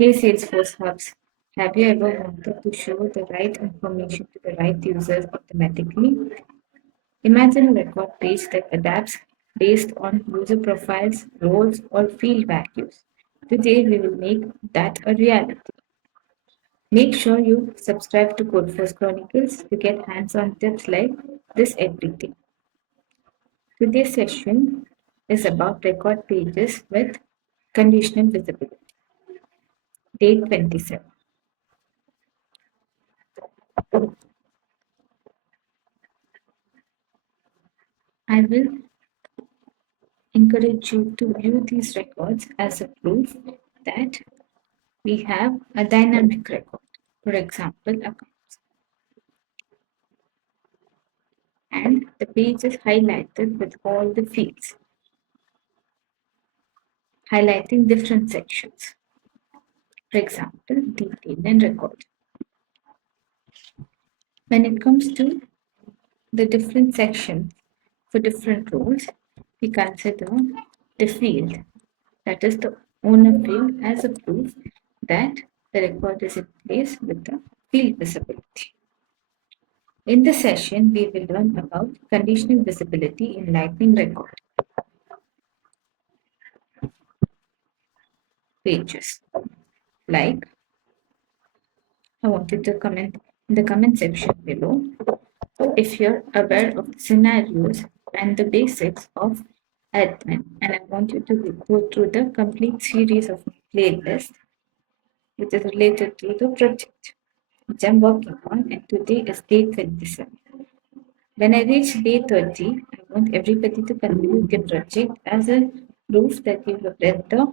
Hey Salesforce Hubs, have you ever wanted to show the right information to the right users automatically? Imagine a record page that adapts based on user profiles, roles, or field values. Today we will make that a reality. Make sure you subscribe to CodeForce Chronicles to get hands-on tips like this every day. Today's session is about record pages with conditional visibility. Day 27. I will encourage you to view these records as a proof that we have a dynamic record, for example, accounts. And the page is highlighted with all the fields, highlighting different sections, for example, detail and record. When it comes to the different sections for different roles, we consider the field, that is the owner field, as a proof that the record is in place with the field visibility. In this session, we will learn about conditional visibility in Lightning Record pages. Like, I want you to comment in the comment section below if you're aware of the scenarios and the basics of admin, and I want you to go through the complete series of playlists which is related to the project which I'm working on, and today is day 27. When I reach day 30, I want everybody to conclude their project as a proof that you have read the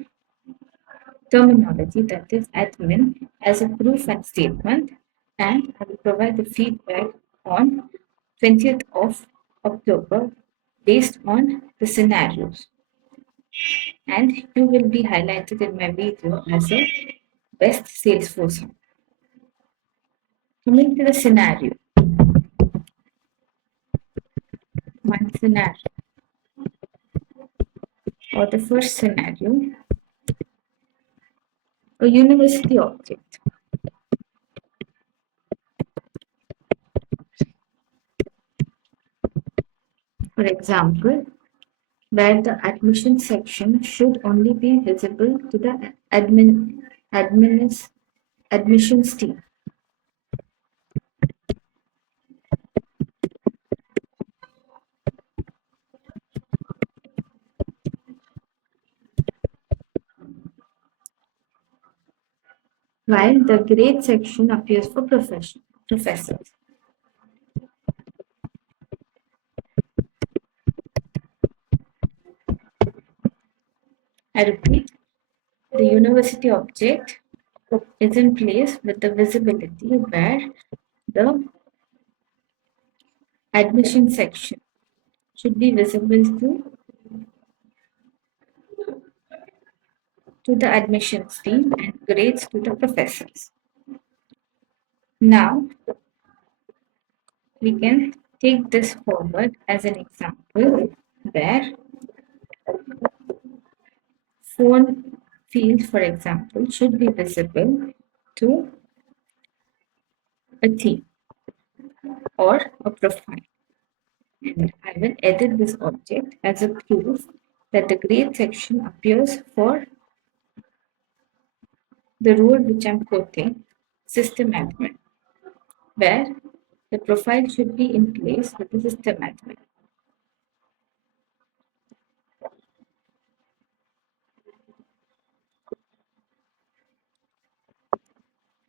terminology, that is admin, as a proof and statement, and I will provide the feedback on 20th of October based on the scenarios. And you will be highlighted in my video as a best Salesforce. Coming to the scenario, one scenario, or the first scenario, a university object. For example, where the admission section should only be visible to the admissions team. While the grade section appears for professors. I repeat, the university object is in place with the visibility where the admission section should be visible to the admissions team and grades to the professors. Now, we can take this forward as an example where phone field, for example, should be visible to a team or a profile. And I will edit this object as a proof that the grade section appears for the role which I'm quoting, system admin, where the profile should be in place with the system admin.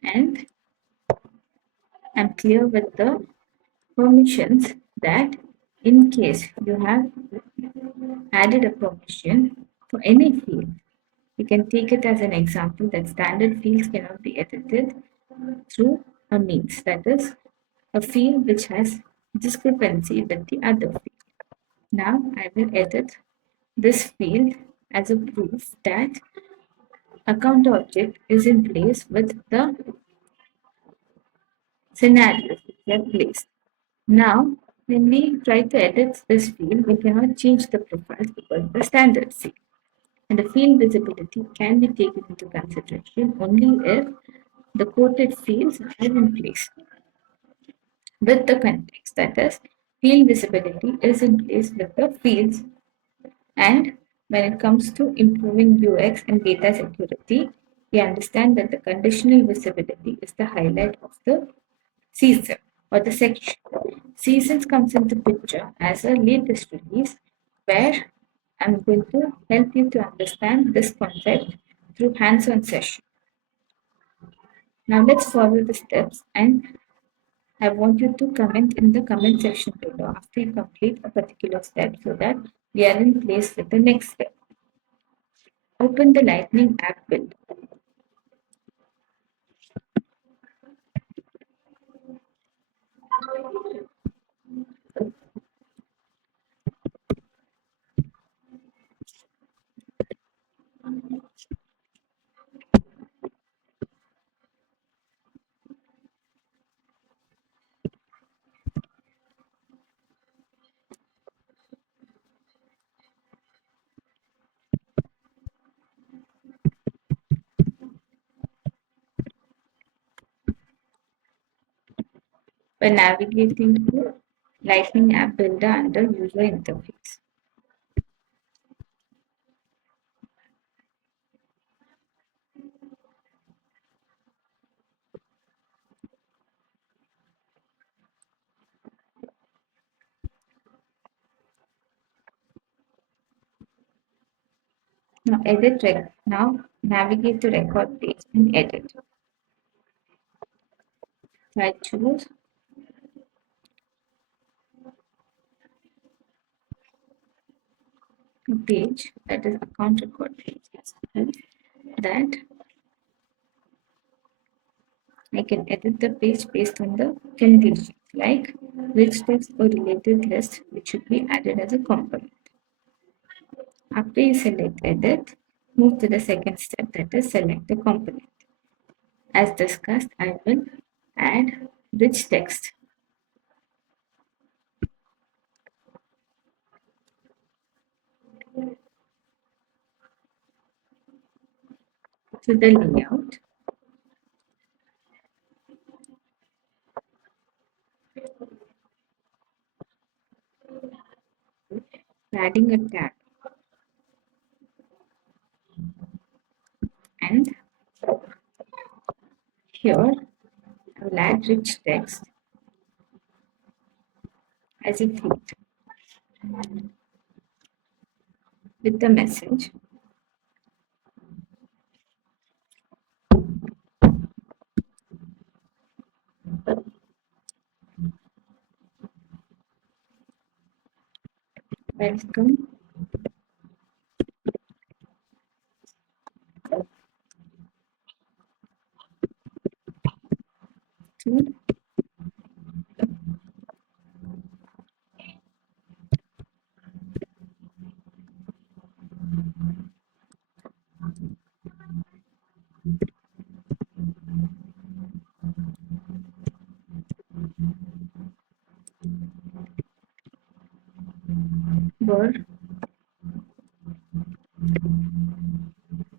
And I'm clear with the permissions that in case you have added a permission for any field, you can take it as an example that standard fields cannot be edited through a means, that is, a field which has discrepancy with the other field. Now I will edit this field as a proof that account object is in place with the scenarios which we have placed. Now, when we try to edit this field, we cannot change the profiles because the standard field. And the field visibility can be taken into consideration only if the quoted fields are in place with the context. That is, field visibility is in place with the fields. And when it comes to improving UX and data security, we understand that the conditional visibility is the highlight of the season or the section. Seasons comes into picture as a latest release where I'm going to help you to understand this concept through hands-on session. Now let's follow the steps, and I want you to comment in the comment section below after you complete a particular step so that we are in place with the next step. Open the Lightning app builder. By navigating to Lightning app builder under user interface. Now navigate to record page and edit. So I choose a page that is account record page. That I can edit the page based on the conditions like which text or related list which should be added as a component. After you select edit, move to the second step, that is select the component. As discussed, I will add rich text to the layout. Adding a tag and here I will add rich text as a field with the message welcome to word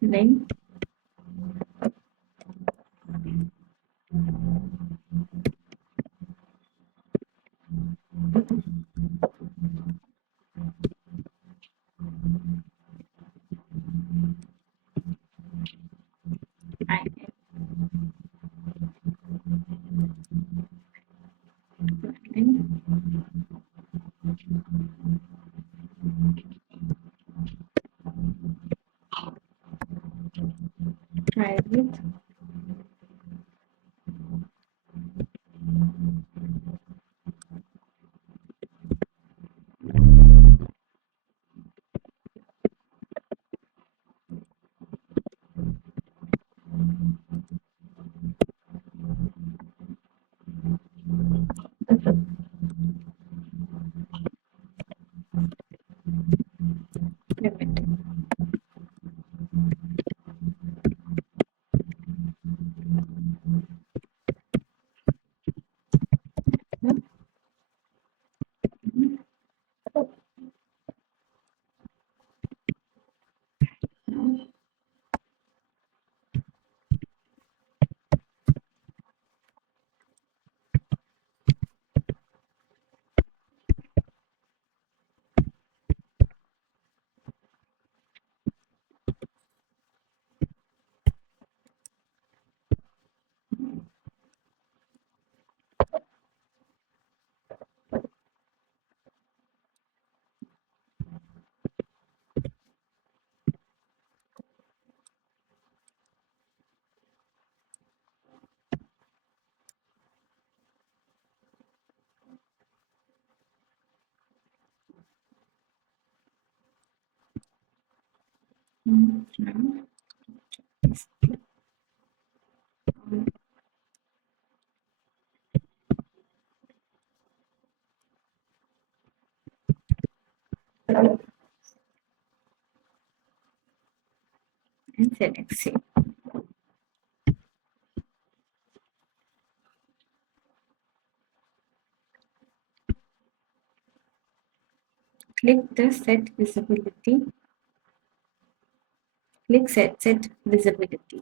link I am private limit. And select save. Click the set visibility. Click set visibility.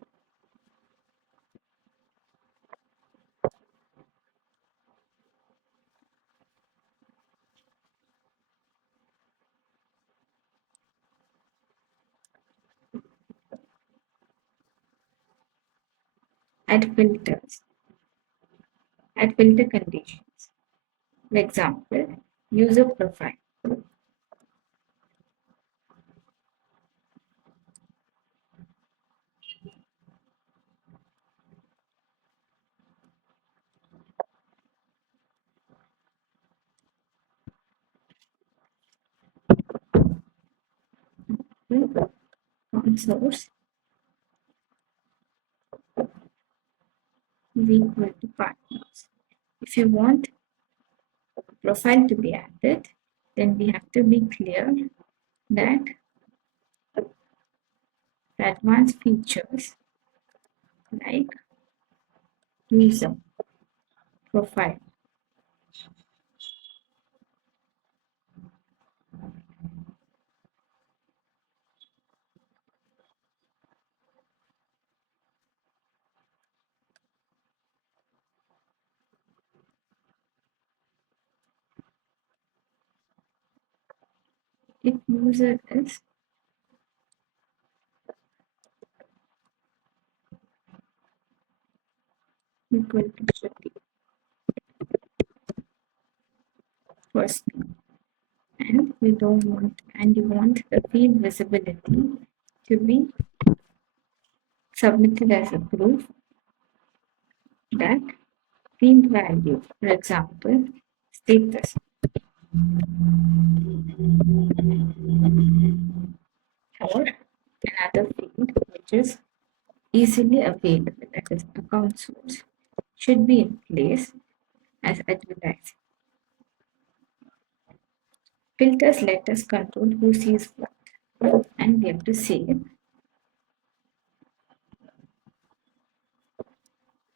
Add filters. Add filter conditions. For example, user profile. On source is equal to partners. If you want profile to be added, then we have to be clear that the advanced features like user profile if user is equal to Shruti first name. And we don't want, and you want the field visibility to be submitted as a proof that field value, for example, status or another field which is easily available, that is account source, should be in place as advertised. Filters let us control who sees what, and we have to save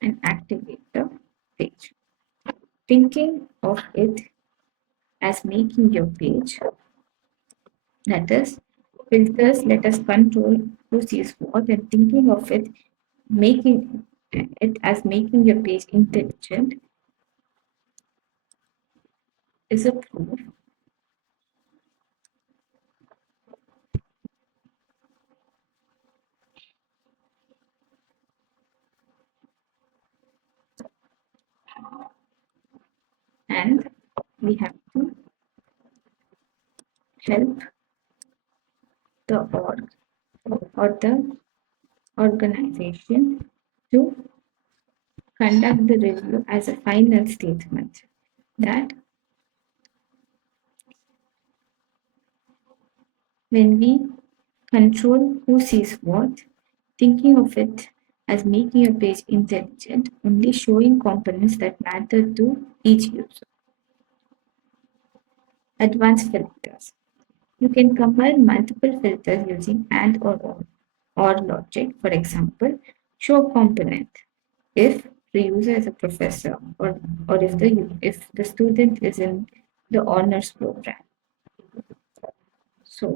and activate the page. Thinking of it as making your page, that is, filters let us control who sees what, and thinking of it making it as making your page intelligent is a proof and we have to help the org or the organization to conduct the review as a final statement that when we control who sees what, thinking of it as making your page intelligent, only showing components that matter to each user. Advanced filters. You can combine multiple filters using AND or logic. For example, show component if the user is a professor or if the student is in the honors program. So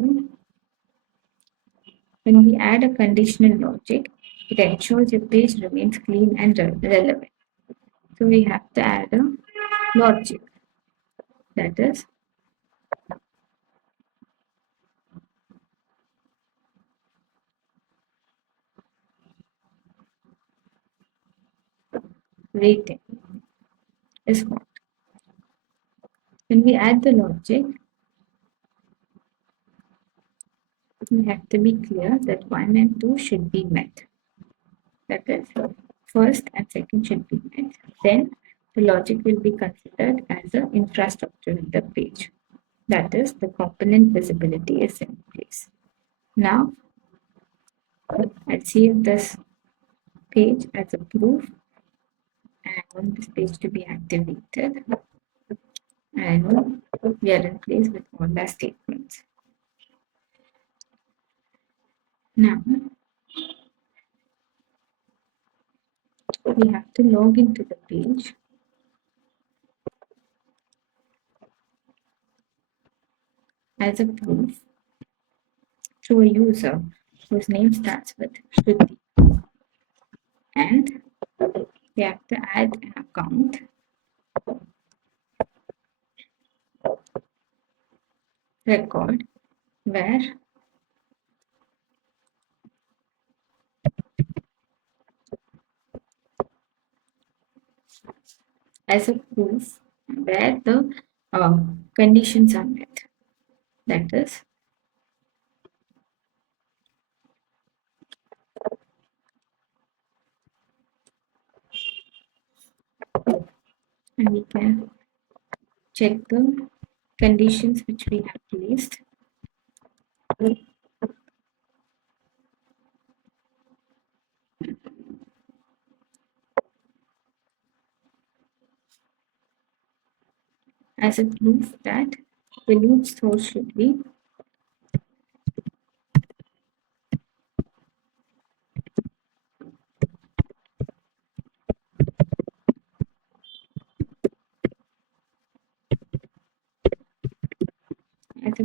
when we add a conditional logic, it ensures your page remains clean and relevant. So we have to add a logic, that is rating is what. When we add the logic, we have to be clear that 1 and 2 should be met. That is, first and second should be met. Then the logic will be considered as an infrastructure in the page. That is, the component visibility is in place. Now I'd save this page as a proof and I want this page to be activated. And we are in place with all the statements. Now we have to log into the page as a proof through a user whose name starts with Shruti. And we have to add an account record where as a proof where the conditions are met. That is, and we can check the conditions which we have placed. As a proof that the lead source should be as a,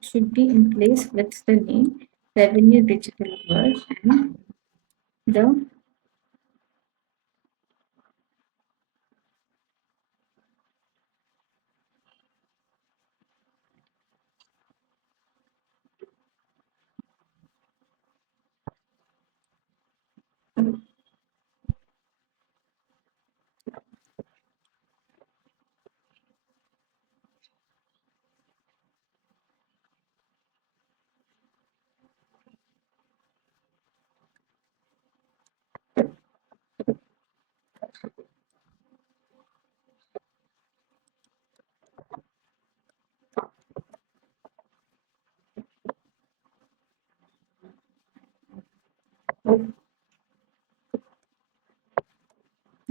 should be in place with the name revenue digital world and the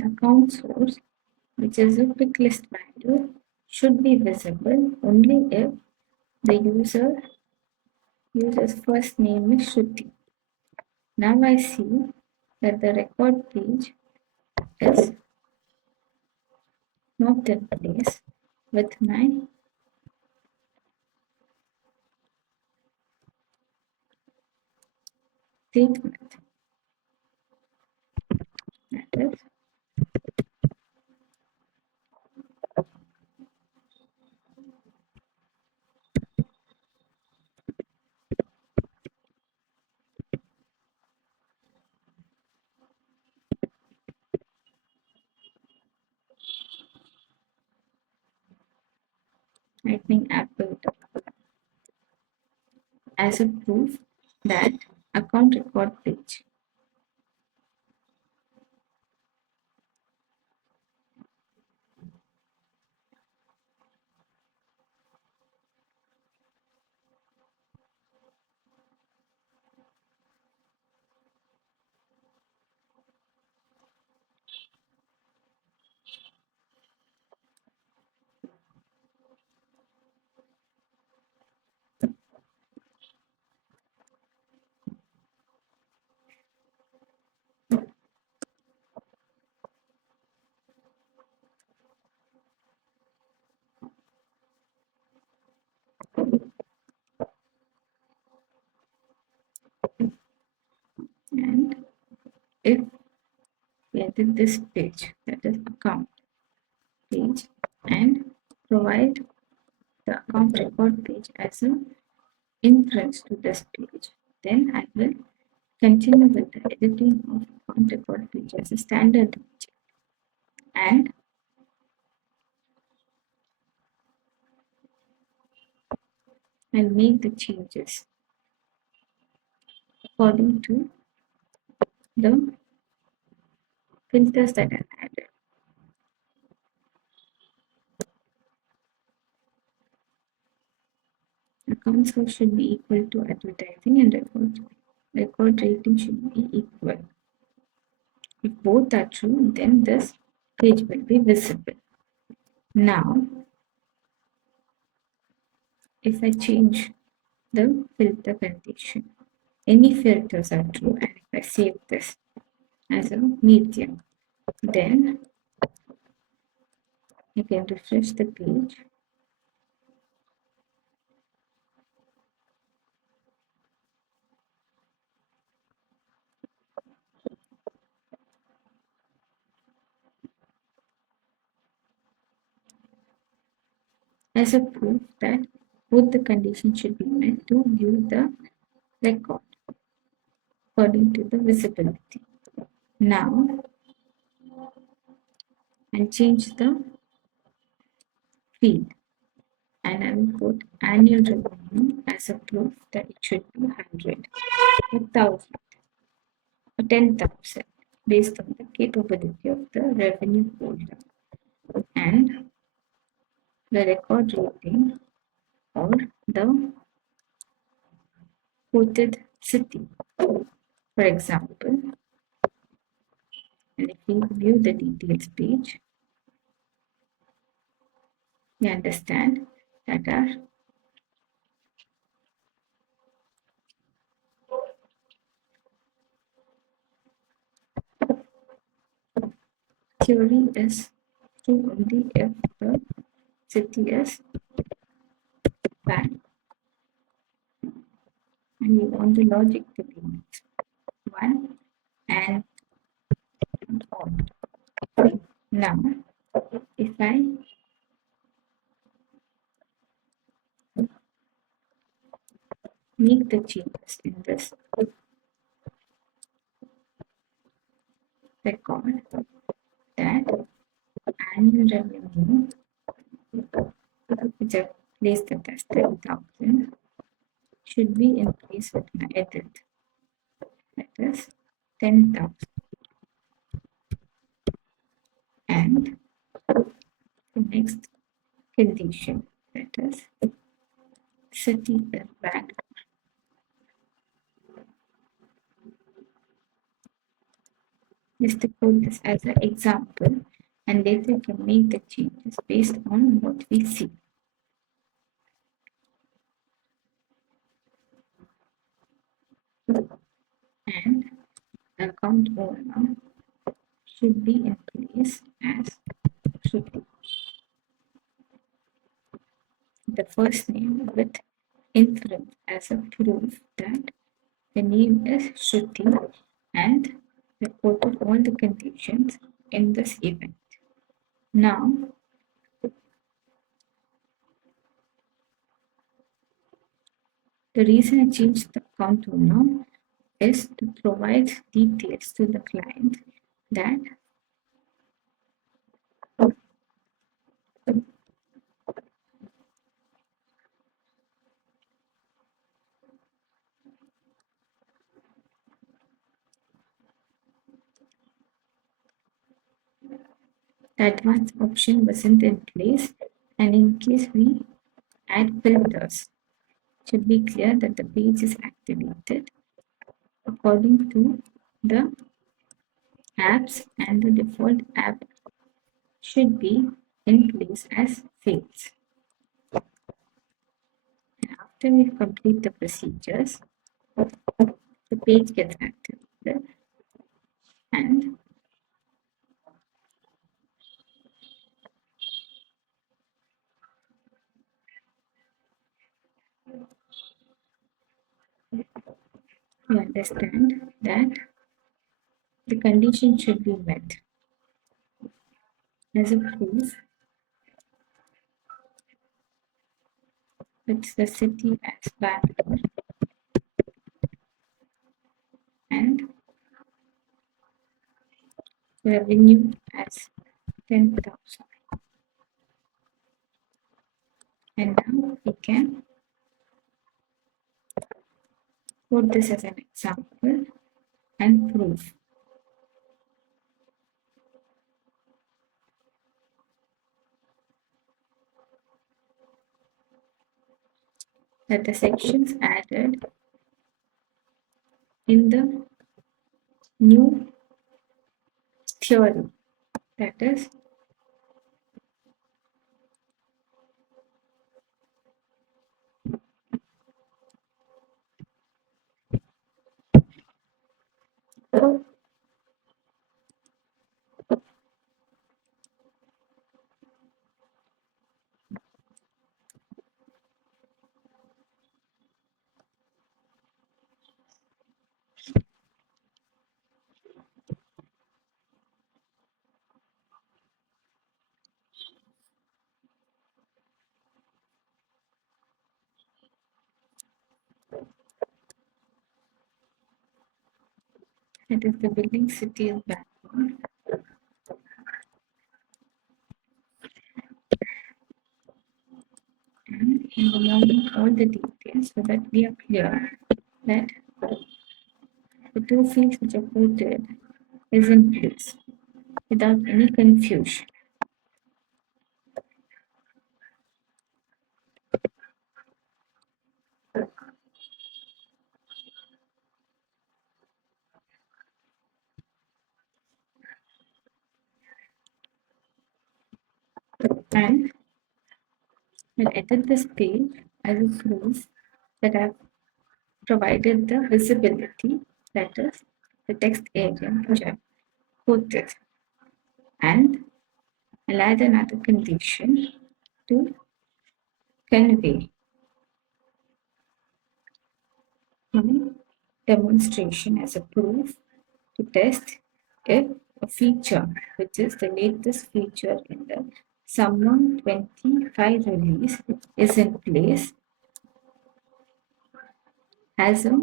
account source, which is a quick list value, should be visible only if the user's first name is Shruti. Now I see that the record page is not in place with my statement. That is, Lightning app built as a proof that account record page and if we edit this page, that is account page, and provide the account record page as an inference to this page, then I will continue with the editing of account record page as a standard page and I'll make the changes according to the filters that I've added. Account source should be equal to advertising and record. record rating should be equal. If both are true, then this page will be visible. Now, if I change the filter condition, any filters are true, and if I save this as a medium, then you can refresh the page. As a proof that both the conditions should be met to view the record according to the visibility. Now, I'll change the field and I will put annual revenue as a proof that it should be 100, 1,000, or 10,000 based on the capability of the revenue folder and the record rating or the quoted city. For example, and if we view the details page, we understand that our theory is true only if the city is bad, and we want the logic to be 1 and odd. Now, if I make the changes in this record that annual revenue, which I placed it as 10,000, should be in place with my edit. That is 10,000. And the next condition, that is city is bad. Just to put this as an example, and later you can make the changes based on what we see. And account owner should be in place as Shruti. The first name with inference as a proof that the name is Shruti and reported all the conditions in this event. Now, the reason I changed the account owner is to provide details to the client that the advanced option wasn't in place, and in case we add filters, it should be clear that the page is activated according to the apps, and the default app should be in place as fields. And after we complete the procedures, the page gets activated and we understand that the condition should be met. As a proof, it's the city as Bangalore and revenue as 10,000. And now we can put this as an example and prove that the sections added in the new theory, that is the building city is background. And involving all the details so that we are clear that the two fields which are quoted is in place without any confusion. And we'll edit this page as a proof that I've provided the visibility, that is the text area which I've quoted. And I'll add another condition to convey my demonstration as a proof to test if a feature, which is the latest feature in the Summer 25 release, is in place as a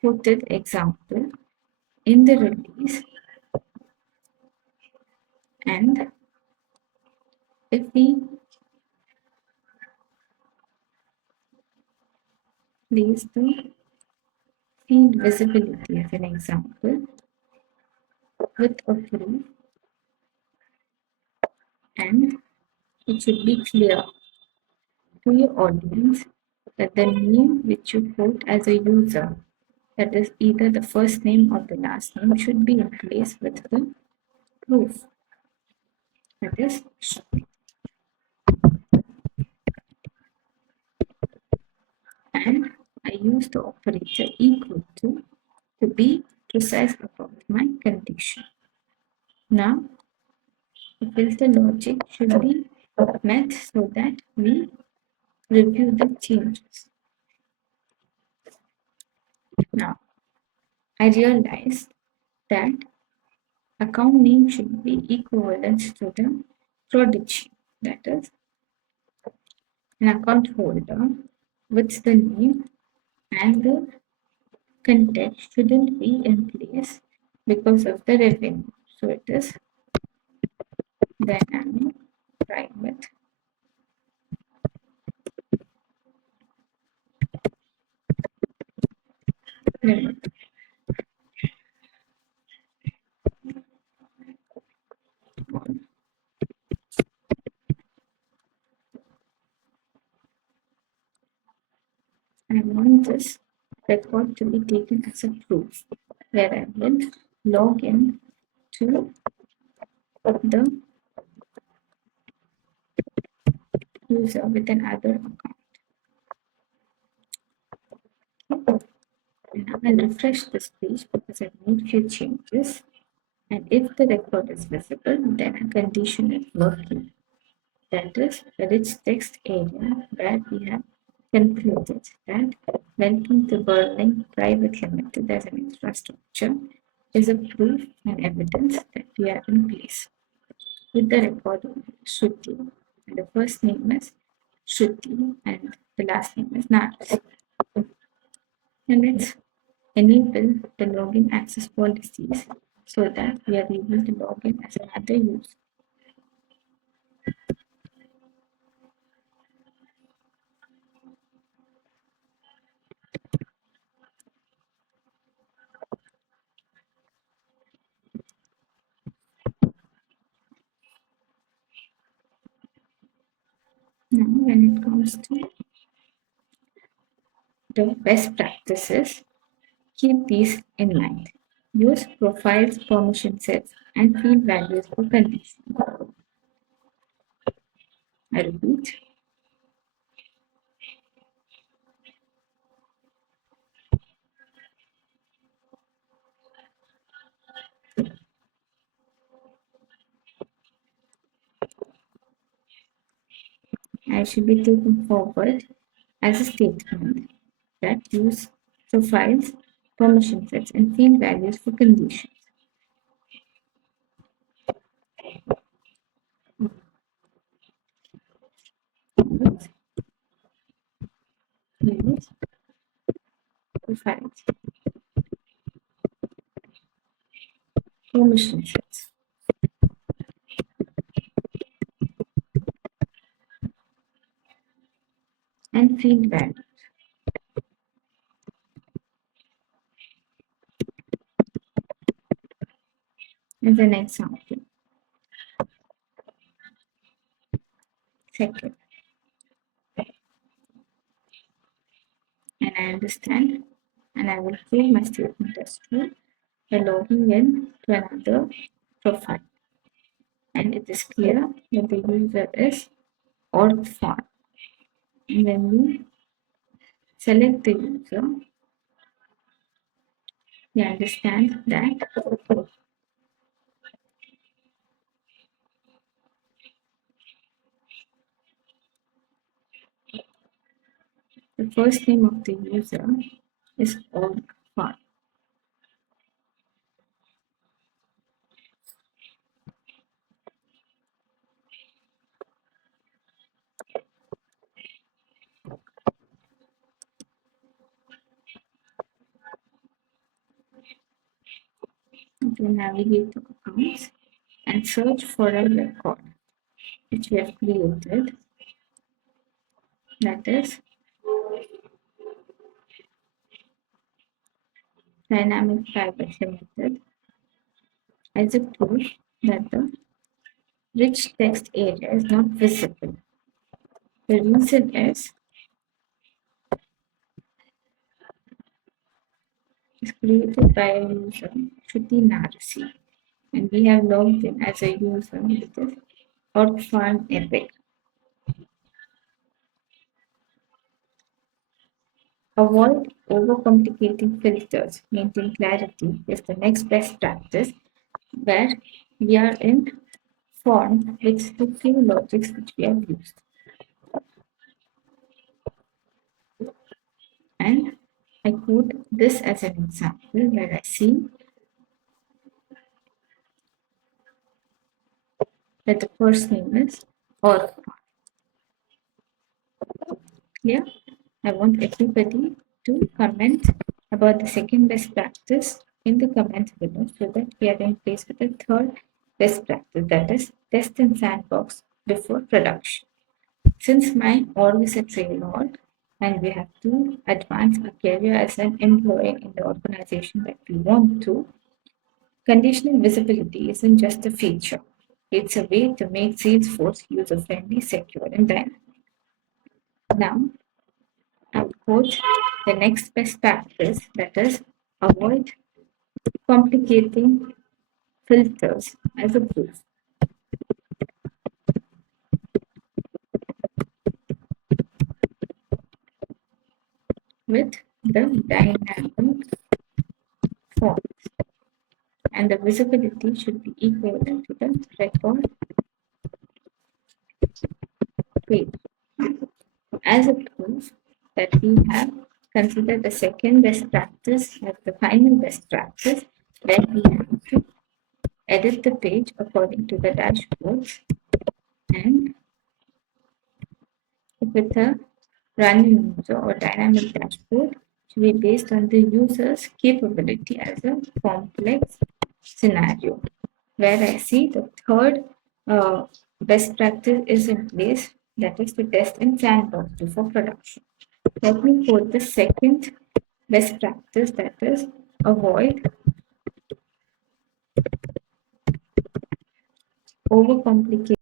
quoted example in the release. And if we place the field visibility as an example with a proof, and it should be clear to your audience that the name which you quote as a user, that is either the first name or the last name, should be in place with the proof, that is Shruti. And I use the operator equal to be precise about my condition. Now the filter logic should be met so that we review the changes. Now I realized that account name should be equivalent to the prodigy, that is an account holder with the name, and the context shouldn't be in place because of the revenue. So it is dynamic private limit. I want this record to be taken as a proof, where I will log in to the user with another account. And now I'll refresh this page because I've made few changes. And if the record is visible, then a condition is working. That is the rich text area where we have concluded that welcome to Berlin Private Limited as an infrastructure is a proof and evidence that we are in place. With the record of Shruti, and the first name is Shruti and the last name is Narasi. And let's enable the login access policies so that we are able to log in as another user. Now, when it comes to the best practices, keep these in mind. Use profiles, permission sets, and field values for conditions. I repeat, I should be taken forward as a statement that use profiles, permission sets, and field values for conditions. Use profiles, permission sets, and field values. As an example. Second, and I understand, and I will prove my statement as true by logging in to another profile. And it is clear that the user is org font. And when we select the user, we understand that the first name of the user is org font. We navigate to accounts and search for a record which we have created, that is dynamic private limited, as a proof that the rich text area is not visible. The reason is created by a user, Shruti Narasi, and we have logged in as a user with this org-farm epic. Avoid overcomplicating filters. Maintain clarity is the next best practice where we are in form with the few logics which we have used. And I quote this as an example where I see that the first name is org. Clear? I want everybody to comment about the second best practice in the comments below so that we are in place with the third best practice, that is test in sandbox before production. Since my org is a trail org and we have to advance our career as an employee in the organization that we want to, conditional visibility isn't just a feature. It's a way to make Salesforce user-friendly, secure, and dynamic. Now, I'll quote the next best practice, that is avoid complicating filters as a proof. With the dynamic font, and the visibility should be equivalent to the record page. As a proof that we have considered the second best practice as the final best practice, then we have to edit the page according to the dashboards and with a running user or dynamic dashboard to be based on the user's capability as a complex scenario. Where I see the third best practice is in place, that is to test in sandbox before production. Let me quote the second best practice, that is avoid overcomplicating